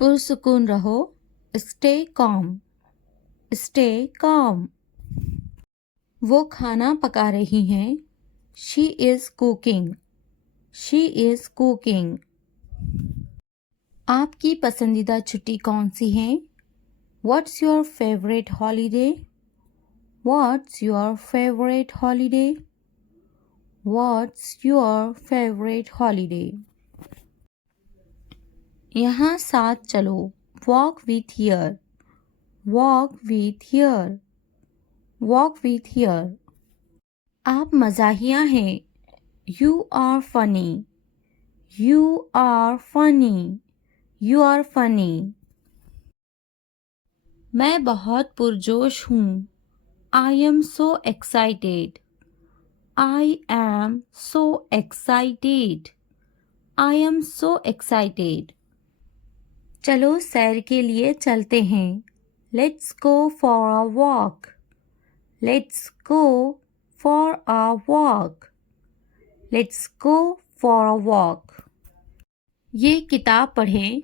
पुरसुकून रहो, stay com, stay com. वो खाना पका रही हैं, she is cooking, she is cooking. आपकी पसंदीदा छुट्टी कौन सी है? What's your favourite holiday? What's your favourite holiday? What's your favourite holiday? यहाँ साथ चलो, walk with here, walk with here, walk with here. आप मज़ाहिया हैं, you are funny, you are funny, you are funny. मैं बहुत पुरजोश हूँ, I am so excited, I am so excited, I am so excited. चलो सैर के लिए चलते हैं, let's go for a walk, let's go for a walk, let's go for a walk. ये किताब पढ़ें,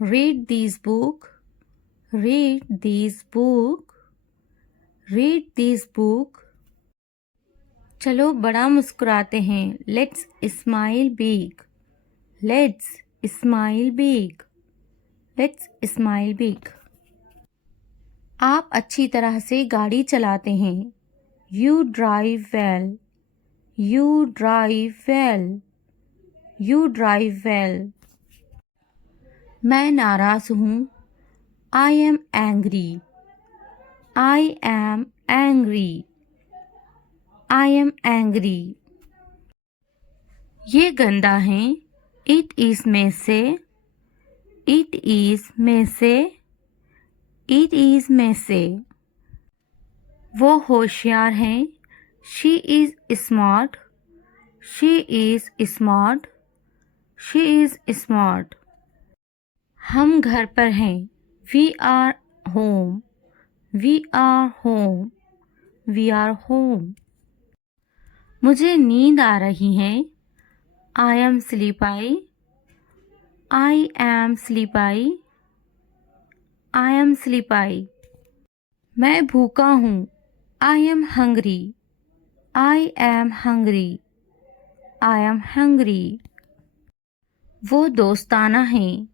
read this book, read this book, read this book. चलो बड़ा मुस्कुराते हैं, let's smile big, let's smile big, let's smile big. आप अच्छी तरह से गाड़ी चलाते हैं, you drive well, you drive well, you drive well. मैं नाराज़ हूँ, I am angry, I am angry, I am angry. ये गंदा है, इट इज़ में से, इट इज़ में से, इट इज़ में से। वो होशियार हैं, she is smart, she is smart, she is smart. हम घर पर हैं, we are home, we are home, we are home. मुझे नींद आ रही है, I am sleepy, I am sleepy, I am sleepy. मैं भूखा हूँ, I am hungry, I am hungry, I am hungry. वो दोस्ताना हैं,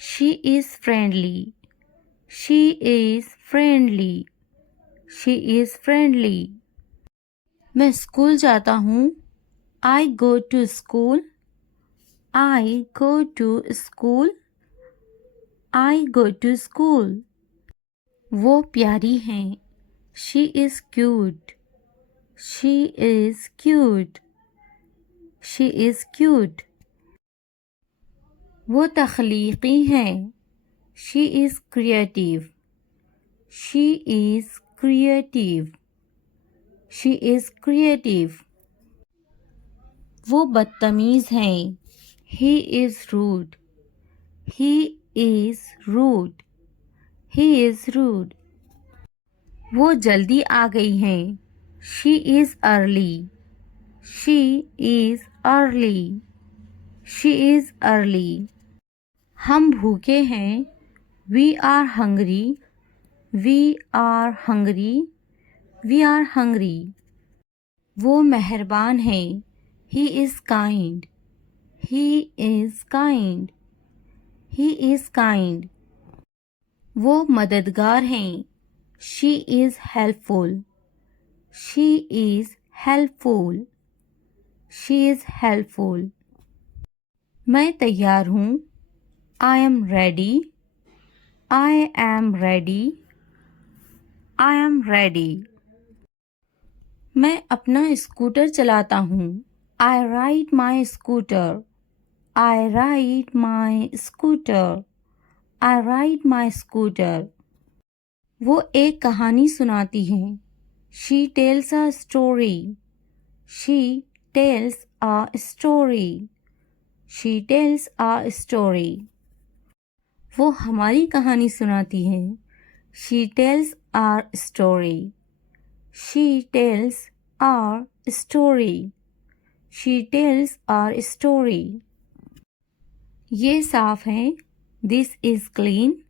she is friendly, she is friendly, she is friendly. मैं स्कूल जाता हूँ, I go to school, I go to school, I go to school. वो प्यारी हैं, she is cute, she is cute, she is cute. वो तख्लीकी हैं, she is creative, she is creative, she is creative. वो बदतमीज़ हैं, he is rude, he is rude, he is rude. वो जल्दी आ गई हैं, she is early, she is early, she is early. हम भूखे हैं, we are hungry, we are hungry, we are hungry. वो मेहरबान हैं, he is kind, he is kind, he is kind. वो मददगार हैं, she is helpful, she is helpful, she is helpful. मैं तैयार हूँ, I am ready, I am ready, I am ready. मैं अपना स्कूटर चलाता हूँ, I ride my scooter, I ride my scooter, I ride my scooter. वो एक कहानी सुनाती हैं, she tells a story, she tells a story, she tells a story. वो हमारी कहानी सुनाती हैं, she tells our story, she tells our story, she tells our story. ये साफ हैं, This is clean.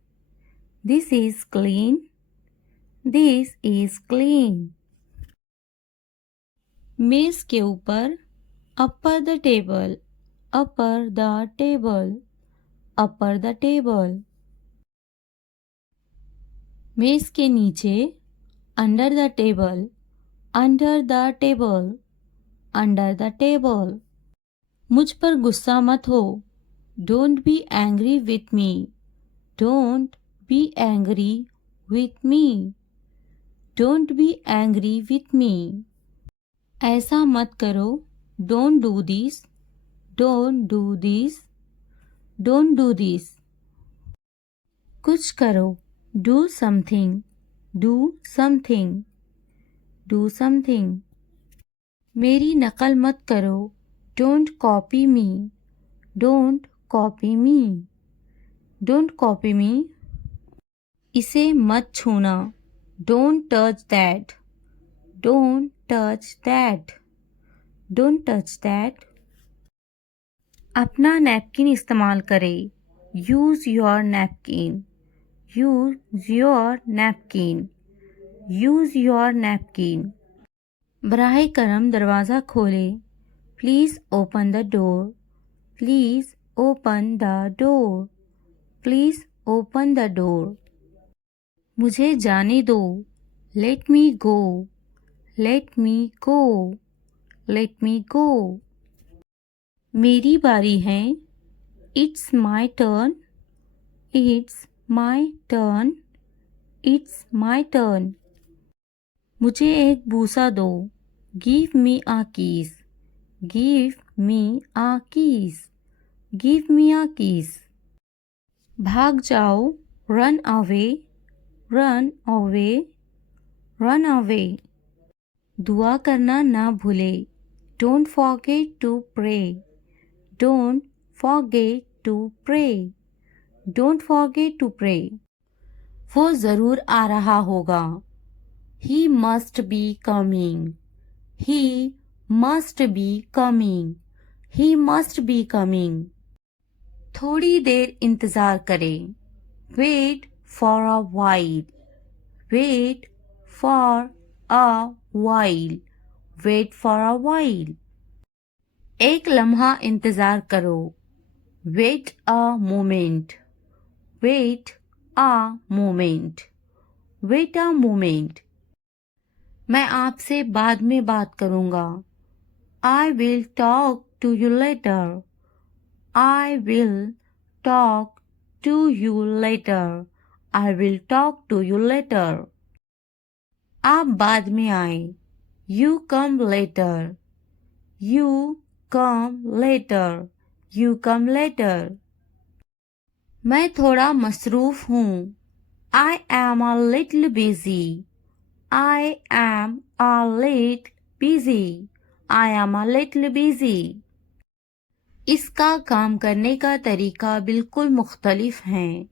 This is clean. This is clean. मेज के ऊपर upper the table. Upper the table. Upper the table. मेज के नीचे under the table. Under the table. Under the table. मुझ पर गुस्सा मत हो. Don't be angry with me. Don't be angry with me. Don't be angry with me. ऐसा मत करो. Don't do this. Don't do this. Don't do this. कुछ करो. Do something. Do something. Do something. मेरी नकल मत करो. Don't copy me. Don't copy me. Don't copy me. इसे मत छूना. Don't touch that. Don't touch that. Don't touch that. अपना नैपकिन इस्तेमाल करें. Use your napkin. Use your napkin. Use your napkin. बराहे करम दरवाज़ा खोलें. Please open the door. Please open the door. Please open the door. मुझे जाने दो. Let me go. Let me go. Let me go. मेरी बारी है. It's my turn. It's my turn. It's my turn. मुझे एक बूसा दो. Give me a kiss. Give me a kiss. Give me a kiss. भाग जाओ. Run away. Run away. Run away. दुआ करना ना भूले. Don't forget to pray. Don't forget to pray. Don't forget to pray. वो ज़रूर आ रहा होगा. He must be coming. He must be coming. He must be coming. थोड़ी देर इंतज़ार करें. Wait for a while. Wait for a while. Wait for a while. एक लम्हा इंतज़ार करो. Wait a moment. Wait a moment. Wait a moment. मैं आपसे बाद में बात करूँगा. I will talk to you later. I will talk to you later. I will talk to you later. आप बाद में आए. You come later. You come later. You come later. मैं थोड़ा मसरूफ़ हूँ. I am a little busy. I am a little busy. I am a little busy. इसका काम करने का तरीका बिल्कुल मुख्तलिफ है.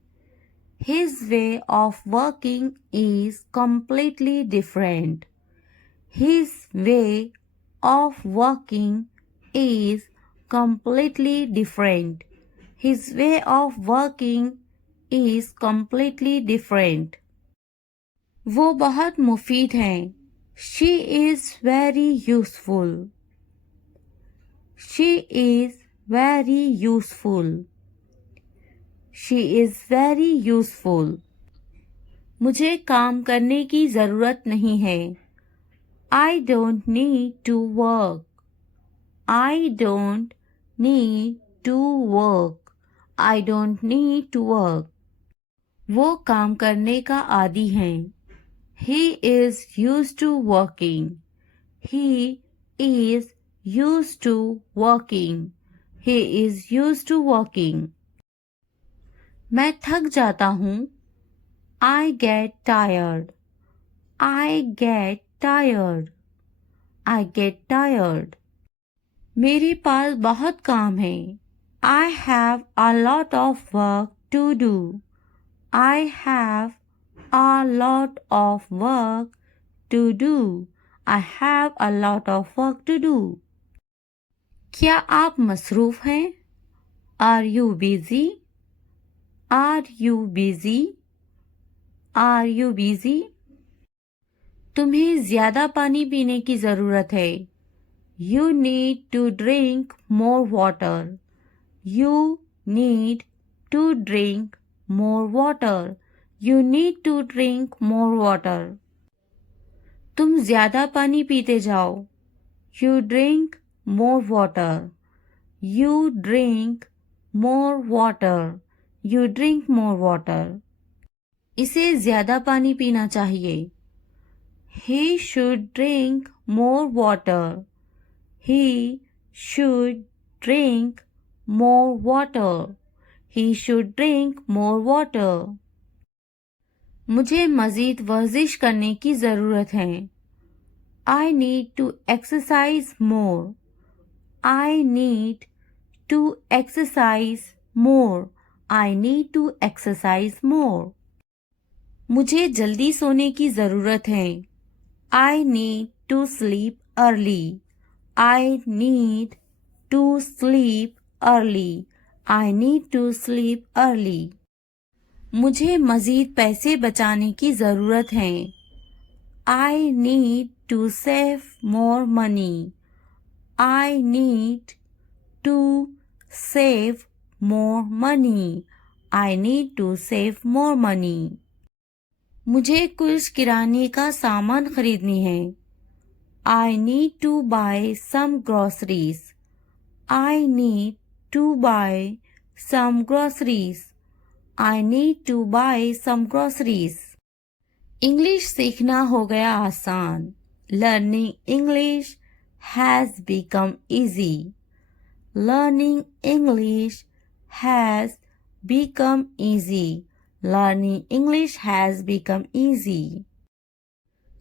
His way of working is completely different. His way of working is completely different. His way of working is completely different. वो बहुत मुफीद हैं. She is very useful. She is very useful. She is very useful. मुझे काम करने की ज़रूरत नहीं है. I don't need to work. I don't need to work. I don't need to work. वो काम करने का आदी हैं. He is used to working. He is used to working. He is used to working. मैं थक जाता हूँ. I get tired. I get tired. I get tired. मेरे पास बहुत काम है. I have a lot of work to do. I have a lot of work to do. I have a lot of work to do. क्या आप मसरूफ़ हैं? Are you busy? Are you busy? Are you busy? तुम्हें ज्यादा पानी पीने की जरूरत है. You need to drink more water. You need to drink more water. You need to drink more water. तुम ज्यादा पानी पीते जाओ. You drink more water. You drink more water. You drink more water. इसे ज्यादा पानी पीना चाहिए. He should drink more water. He should drink more water. He should drink more water. मुझे मज़ीद वर्जिश करने की ज़रूरत है. I need to exercise more. I need to exercise more. I need to exercise more. मुझे जल्दी सोने की ज़रूरत है. I need to sleep early. I need to sleep early. I need to sleep early. मुझे मज़ीद पैसे बचाने की ज़रूरत है. I need to save more money. I need to save more money. I need to save more money. मुझे कुछ किराने का सामान खरीदनी है. I need to buy some groceries. I need to buy some groceries. I need to buy some groceries. English सीखना हो गया आसान. Learning English has become easy. Learning English has become easy. Learning English has become easy.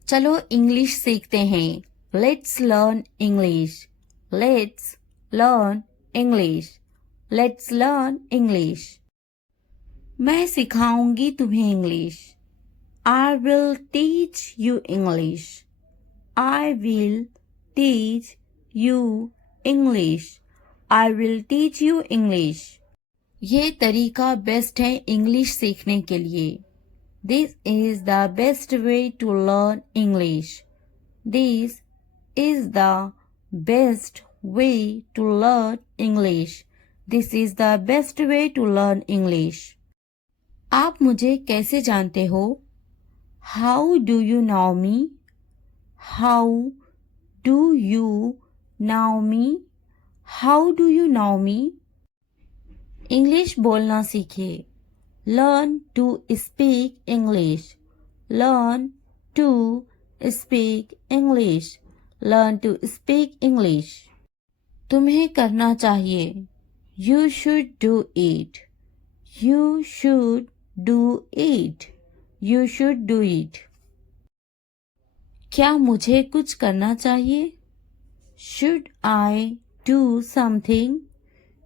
चलो English सीखते हैं. Let's learn English. Let's learn English. Let's learn English. मैं सिखाऊंगी तुम्हें English. I will teach you English. I will teach you English. I will teach you English. ये तरीका best है English सीखने के लिए. This is the best way to learn English. This is the best way to learn English. This is the best way to learn English. आप मुझे कैसे जानते हो? How do you know me? How do you know me? How do you know me? English बोलना सीखिए. Learn to speak English. Learn to speak English. Learn to speak English. तुम्हें करना चाहिए. You should do it. You should do it. You should do it. क्या मुझे कुछ करना चाहिए? Should I do something?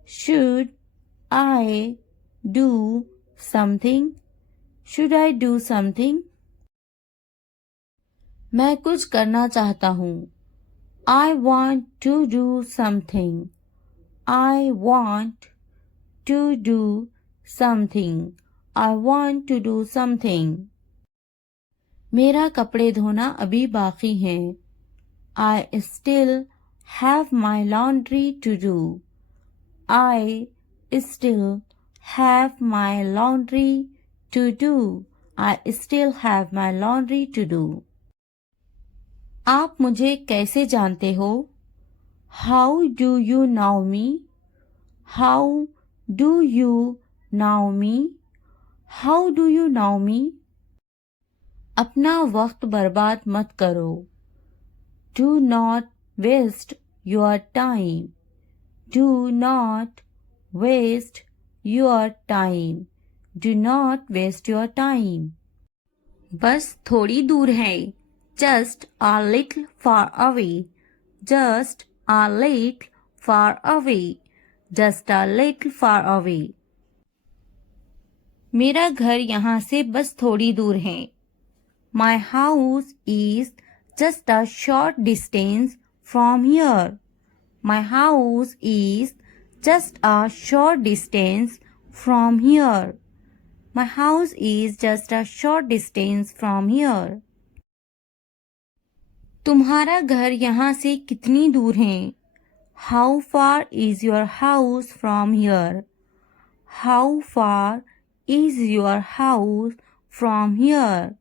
Should I do something? Should I do something? मैं कुछ करना चाहता हूँ. I want to do something. I want to do something. I want to do something. मेरा कपड़े धोना अभी बाकी है. I still have my laundry to do. I still have my laundry to do. I still have my laundry to do. आप मुझे कैसे जानते हो? How do you know me? How do you know me? How do you know me? अपना वक्त बर्बाद मत करो. Do not waste your time. Do not waste your time. Do not waste your time. बस थोड़ी दूर है. Just a little far away. Just a little far away. Just a little far away. मेरा घर यहाँ से बस थोड़ी दूर है. My house is just a short distance from here. My house is just a short distance from here. My house is just a short distance from here. तुम्हारा घर यहाँ से कितनी दूर है? How far is your house from here? How far is your house from here?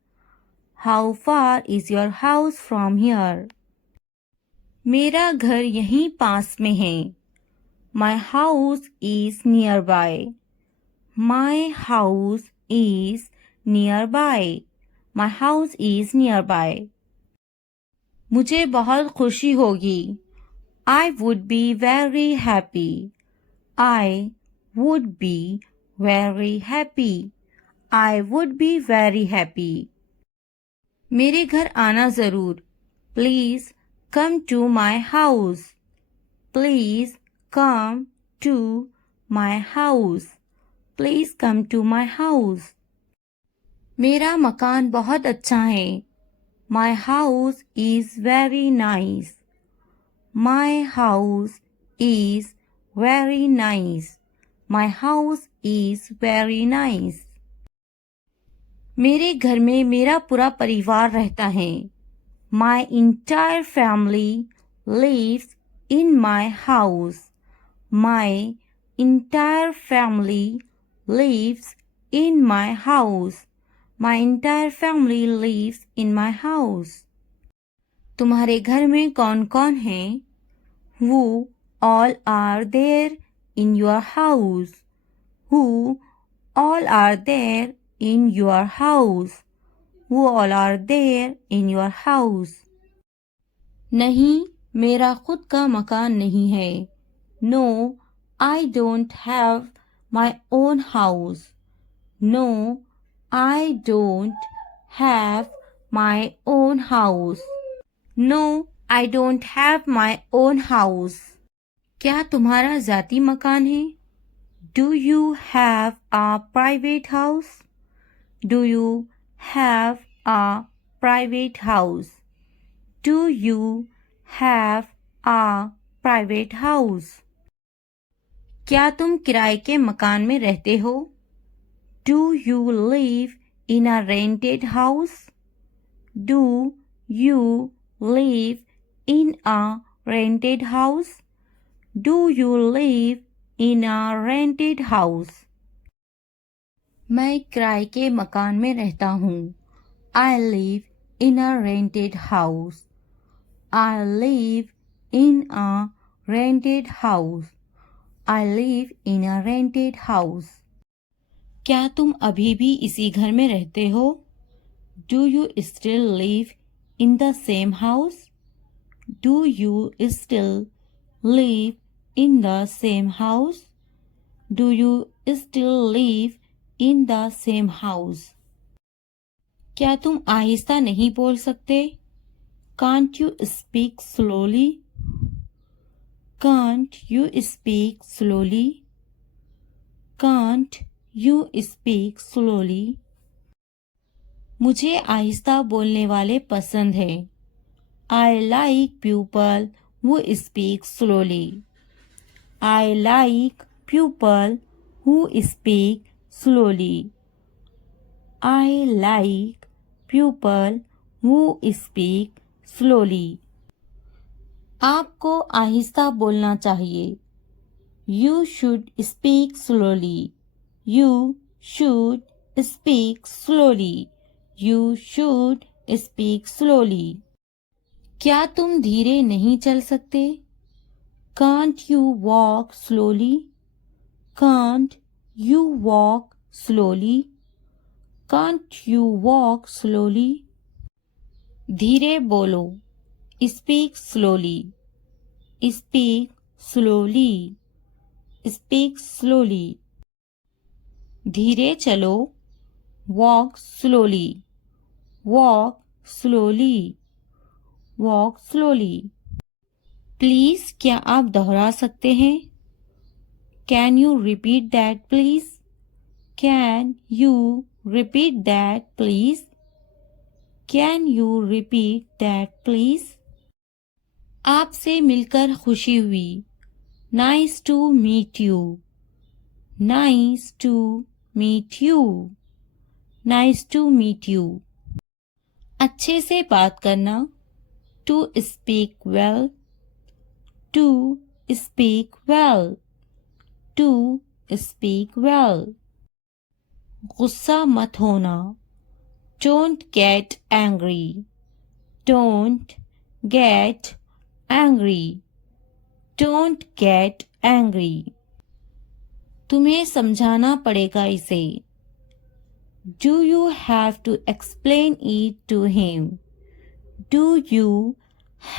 How far is your house from here? मेरा घर यहीं पास में है. My house is nearby. My house is nearby. My house is nearby. मुझे बहुत खुशी होगी. I would be very happy. I would be very happy. I would be very happy. मेरे घर आना ज़रूर. Please come to my house. Please come to my house. Please come to my house. मेरा मकान बहुत अच्छा है. My house is very nice. My house is very nice. My house is very nice. मेरे घर में मेरा पूरा परिवार रहता है. My entire family lives in my house. My entire family lives in my house. My entire family lives in my house. तुम्हारे घर में कौन कौन है? Who all are there in your house? Who all are there in your house? Who all are there in your house? नहीं, मेरा खुद का मकान नहीं है. No, I don't have my own house. No, I don't have my own house. No, I don't have my own house. क्या तुम्हारा ज़ाती मकान है? Do you have a private house? Do you have a private house? Do you have a private house? क्या तुम किराए के मकान में रहते हो? Do you live in a rented house? Do you live in a rented house? Do you live in a rented house? मैं किराए के मकान में रहता हूँ. I live in a rented house. I live in a rented house. I live in a rented house. क्या तुम अभी भी इसी घर में रहते हो? Do you still live in the same house? Do you still live in the same house? Do you still live in the same house? क्या तुम आहिस्ता नहीं बोल सकते? Can't you speak slowly? Can't you speak slowly? Can't you speak slowly? मुझे आहिस्ता बोलने वाले पसंद हैं. I like people who speak slowly. I like people who speak slowly. I like people who speak slowly. आपको आहिस्ता बोलना चाहिए. You should speak slowly. You should speak slowly. You should speak slowly. क्या तुम धीरे नहीं चल सकते? Can't you walk slowly? Can't you walk slowly? Can't you walk slowly? धीरे बोलो. Speak slowly. Speak slowly. Speak slowly. धीरे चलो. Walk slowly. Walk slowly. Walk slowly. Please, क्या आप दोहरा सकते हैं? Can you repeat that please? Can you repeat that please? Can you repeat that please? आपसे मिलकर खुशी हुई. Nice to meet you. Nice to meet you. Nice to meet you. अच्छे से बात करना, to speak well, to speak well, to speak well. गुस्सा मत होना, don't get angry, don't get angry, don't get angry. तुम्हें समझाना पड़ेगा इसे, do you have to explain it to him, do you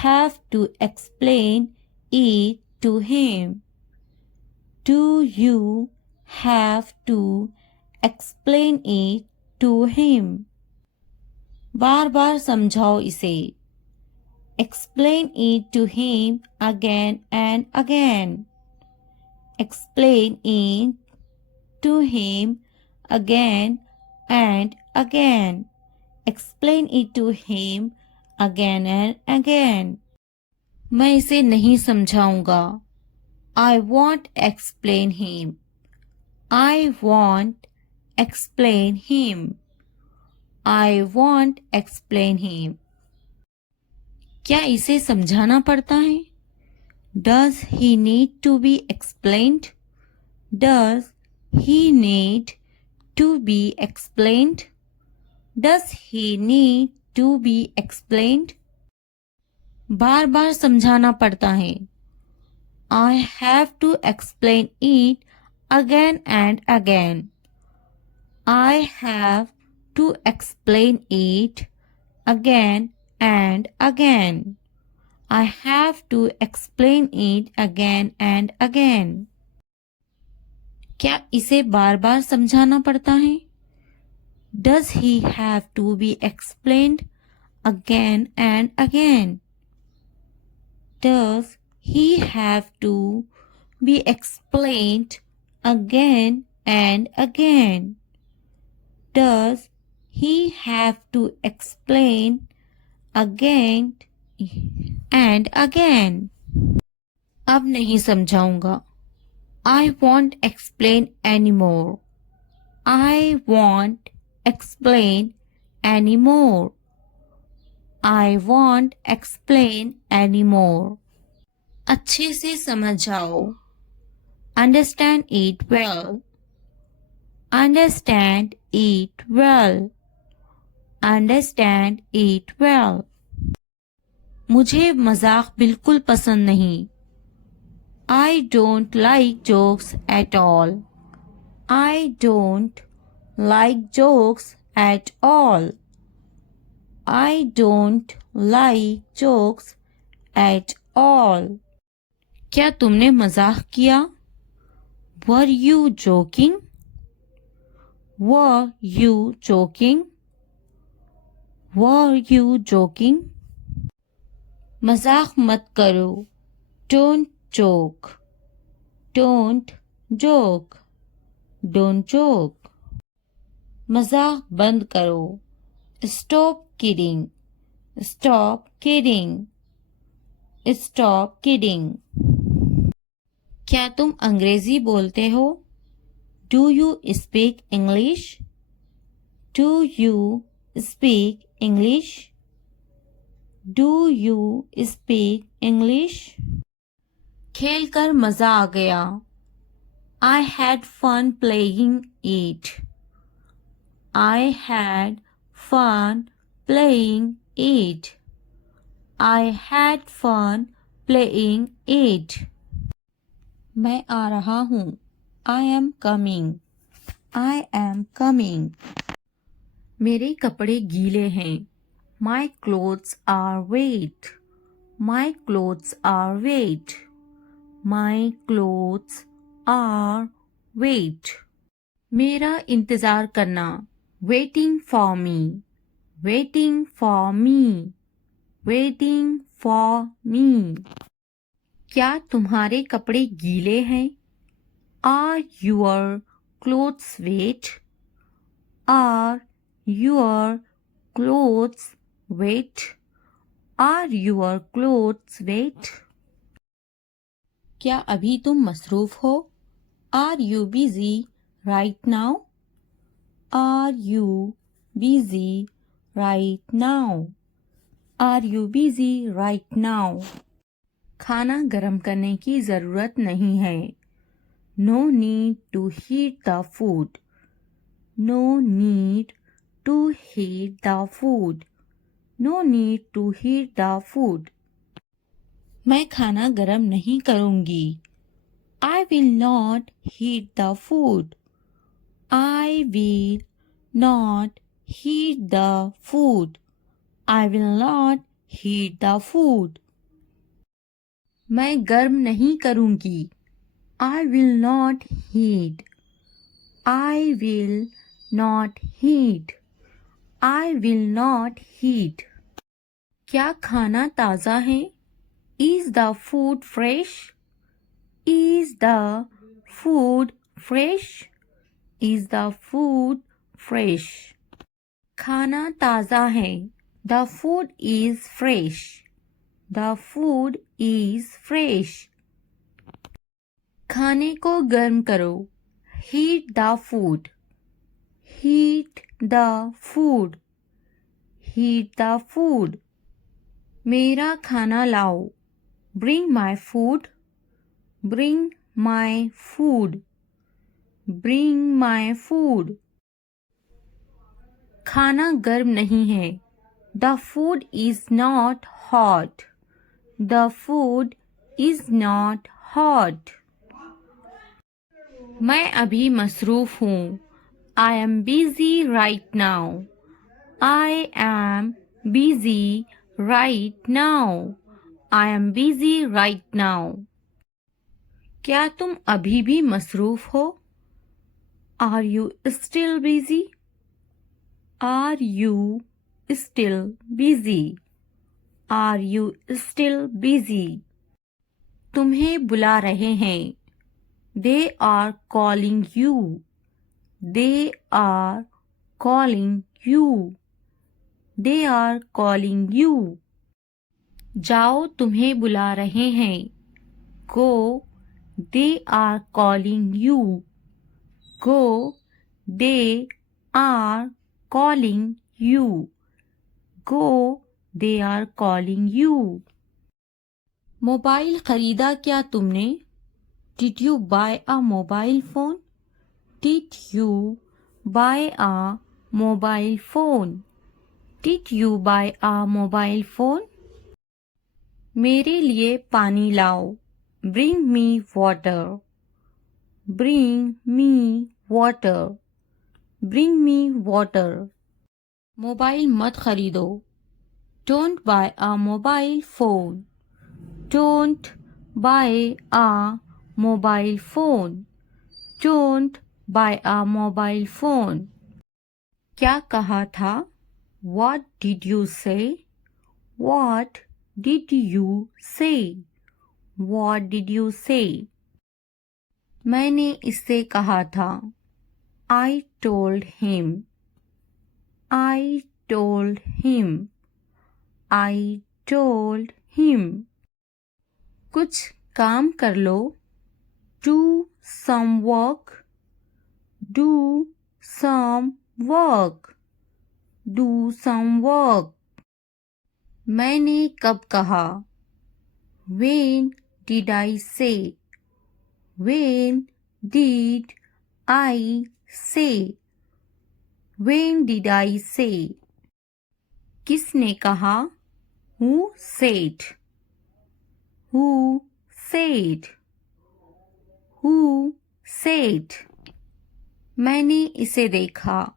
have to explain it to him, do you have to explain it to him. बार बार समझाओ इसे, explain it to him again and again, explain it to him again and again, explain it to him again and again। मैं इसे नहीं समझाऊंगा, I won't explain him, I won't explain him, I won't explain him। क्या इसे समझाना पड़ता है? Does he need to be explained? Does he need to be explained? Does he need to be explained? बार बार समझाना पड़ता है, I have to explain it again and again, I have to explain it again and again, I have to explain it again and again। क्या इसे बार बार समझाना पड़ता है? Does he have to be explained again and again? Does he have to be explained again and again? Does he have to explain again and again? अब नहीं समझाऊंगा, I won't explain anymore, I won't explain anymore, I won't explain anymore। अच्छे से समझ जाओ, understand it well, understand it well, understand it well। मुझे मजाक बिल्कुल पसंद नहीं, I don't like jokes at all, I don't like jokes at all, I don't like jokes at all। क्या तुमने मजाक किया? Were you joking? Were you joking? Were you joking? मजाक मत करो, don't joke, don't joke, don't joke। मजाक बंद करो, stop kidding, stop kidding, stop kidding। क्या तुम अंग्रेजी बोलते हो? Do you speak English? Do you speak English? Do you speak English? खेल कर मजा आ गया, I had fun playing it, I had fun playing it, I had fun playing it। मैं आ रहा हूँ, I am coming, I am coming। मेरे कपड़े गीले हैं, My clothes are wet, My clothes are wet, My clothes are wet। मेरा इंतजार करना, waiting for me, waiting for me, waiting for me। क्या तुम्हारे कपड़े गीले हैं? Are your clothes wet? Are your clothes wet? Are your clothes wet? क्या अभी तुम मसरूफ हो? Are you busy right now? Are you busy right now? Are you busy right now? खाना गर्म करने की ज़रूरत नहीं है. No need to heat the food. No need to heat the food. No need to heat the food. मैं खाना गर्म नहीं करूँगी. I will not heat the food. I will not heat the food. I will not heat the food. मैं गर्म नहीं करूँगी. I will not heat. I will not heat. I will not heat. क्या खाना ताज़ा है? Is the food fresh? Is the food fresh? Is the food fresh? खाना ताज़ा है. The food is fresh. The food is fresh. खाने को गर्म करो. Heat the food. Heat the food. Heat the food. मेरा खाना लाओ. Bring my food. Bring my food. Bring my food. खाना गर्म नहीं है. The food is not hot. The food is not hot. मैं अभी मसरूफ़ हूँ. I am busy right now. I am busy right now. I am busy right now. क्या तुम अभी भी मसरूफ़ हो? Are you still busy? Are you still busy? Are you still busy? तुम्हें बुला रहे हैं. They are calling you. They are calling you. They are calling you. जाओ तुम्हें बुला रहे हैं. Go. They are calling you. Go. They are calling you. Go. They are calling you. Mobile खरीदा क्या तुमने? Did you buy a mobile phone? Did you buy a mobile phone? Did you buy a mobile phone? मेरे लिए पानी लाओ. Bring me water. Bring me water. Bring me water. Mobile मत खरीदो. Don't buy a mobile phone. Don't buy a mobile phone. Don't buy a mobile phone. क्या कहा था? What did you say? What did you say? What did you say? मैंने इससे कहा था. I told him. I told him. I told him. कुछ काम कर लो. Do some work. Do some work. Do some work. मैंने कब कहा? When did I say? When did I say? When did I say? किसने कहा? Who said? Who said? Who said? मैंने इसे देखा.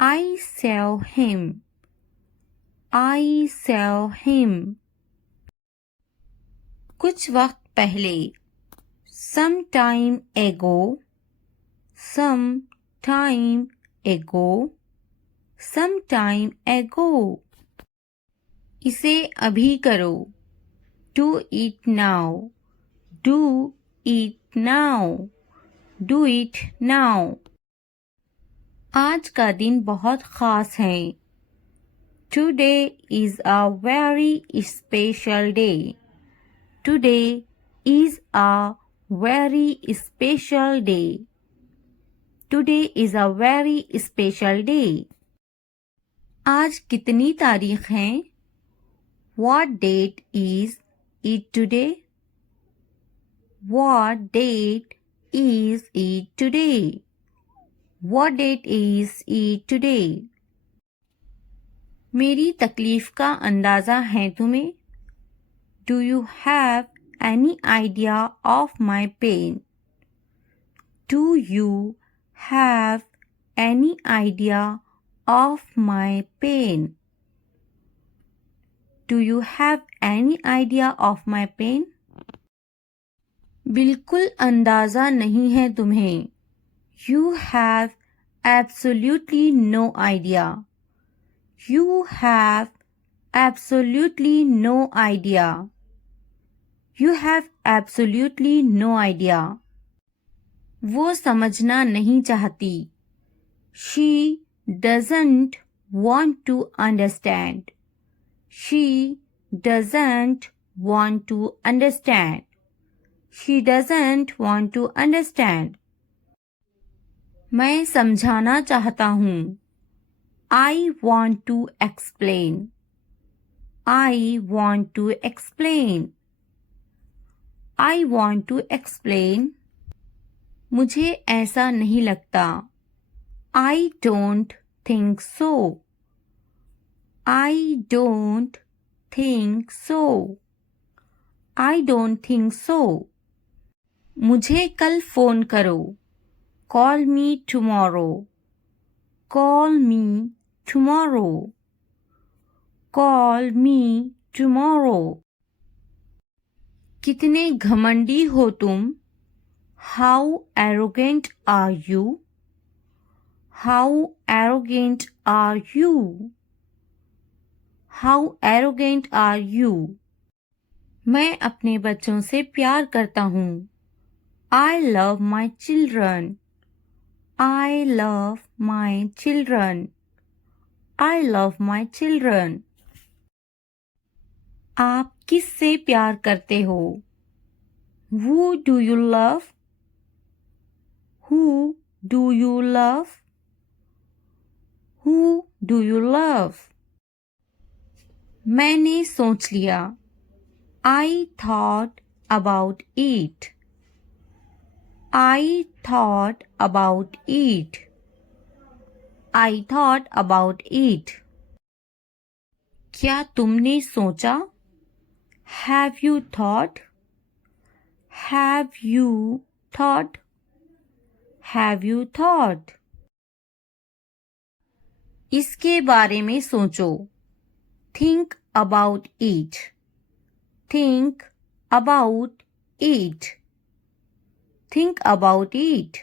I saw him. I saw him. कुछ वक्त पहले. Some time ago. Some time ago. Some time ago. इसे अभी करो. Do it now. Do it now. Do it now. आज का दिन बहुत ख़ास है. Today is a very special day. Today is a very special day. Today is a very special day. आज कितनी तारीख है? What date is it today? What date is it today? What date is it today? मेरी तकलीफ का अंदाज़ा है तुम्हें? Do you have any idea of my pain? Do you have any idea of my pain? Do you have any idea of my pain? बिल्कुल अंदाज़ा नहीं है तुम्हें. You have absolutely no idea. You have absolutely no idea. You have absolutely no idea. वो समझना नहीं चाहती. She doesn't want to understand. She doesn't want to understand. She doesn't want to understand. मैं समझाना चाहता हूँ. I want to explain. I want to explain. I want to explain. मुझे ऐसा नहीं लगता. I don't think so. I don't think so. I don't think so. मुझे कल फ़ोन करो. Call me tomorrow. Call me tomorrow. Call me tomorrow. कितने घमंडी हो तुम? How arrogant are you? How arrogant are you? How arrogant are you? मैं अपने बच्चों से प्यार करता हूँ. I love my children. I love my children. I love my children. आप किससे प्यार करते हो? Who do you love? Who do you love? Who do you love? मैंने सोच लिया. I thought about it. I thought about it. I thought about it. क्या तुमने सोचा? Have you thought? Have you thought? Have you thought? इसके बारे में सोचो. Think about it. Think about it. Think about it.